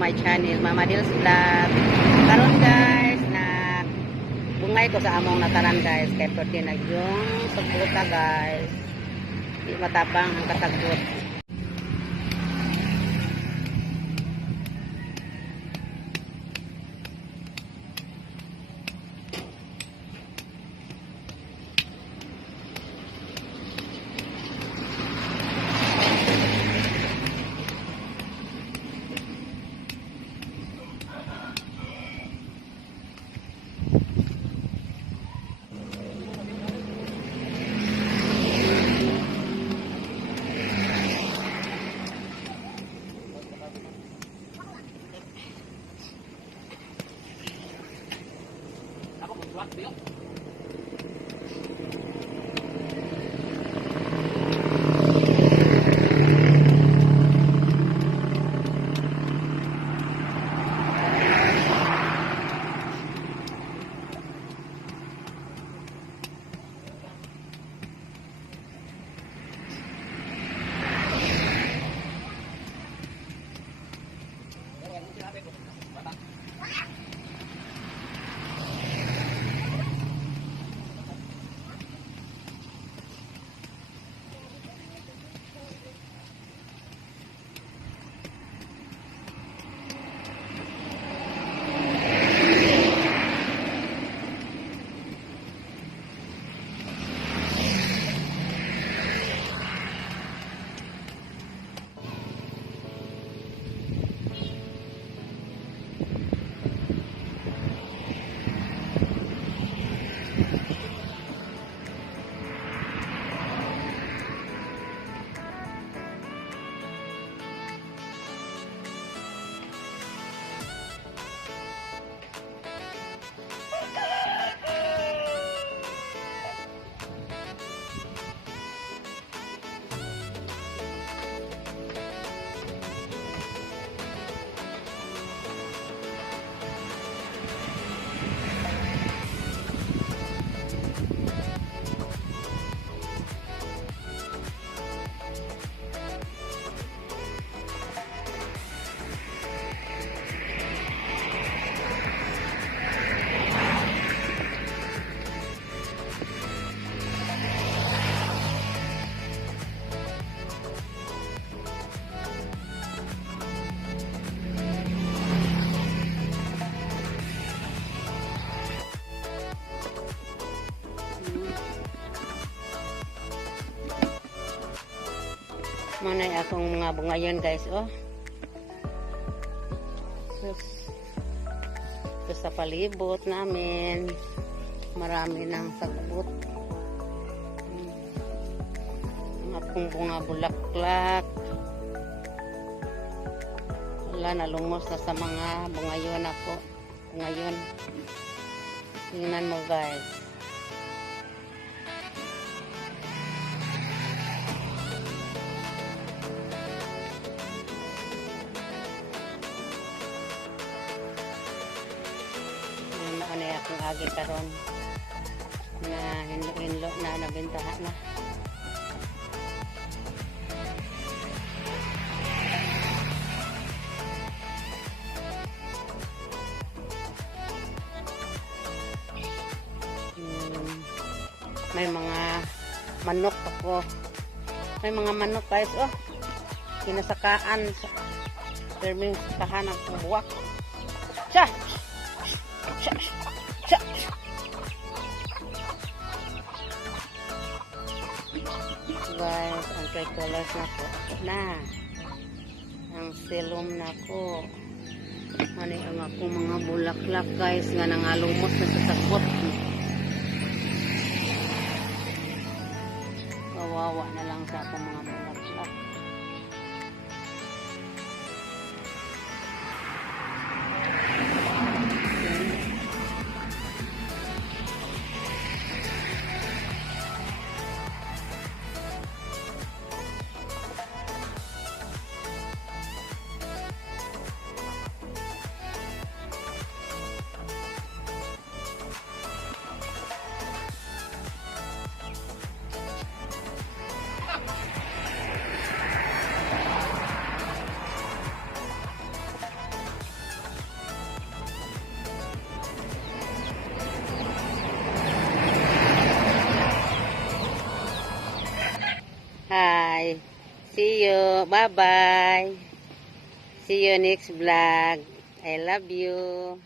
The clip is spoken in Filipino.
my channel, Mama Dils Vlog. Karon guys, na bungay ko sa among natanan guys, kay protein na yung sagbuta guys. Di matapang ang katagbot. Manay akong mga bungayon guys, oh. So sa palibot namin, marami ng sagbot. Mga pong bunga bulaklak. Wala, nalumos na sa mga bungayon ako. Bungayon. Tingnan mo guys. Ano akong agi karon na hinlo na nabentahan na. May mga manok ako. May mga manok guys, oh. Kinasakaan sa terming sakahan ng buwak. Siya! Siya! Siya! Guys, ang tricolors na po na. Ang silom na ko. Ano ang akong mga bulaklak guys nga nangalumot na sa sakot. Kawawa na lang sa akong mga bulaklak. See you. Bye-bye. See you next vlog. I love you.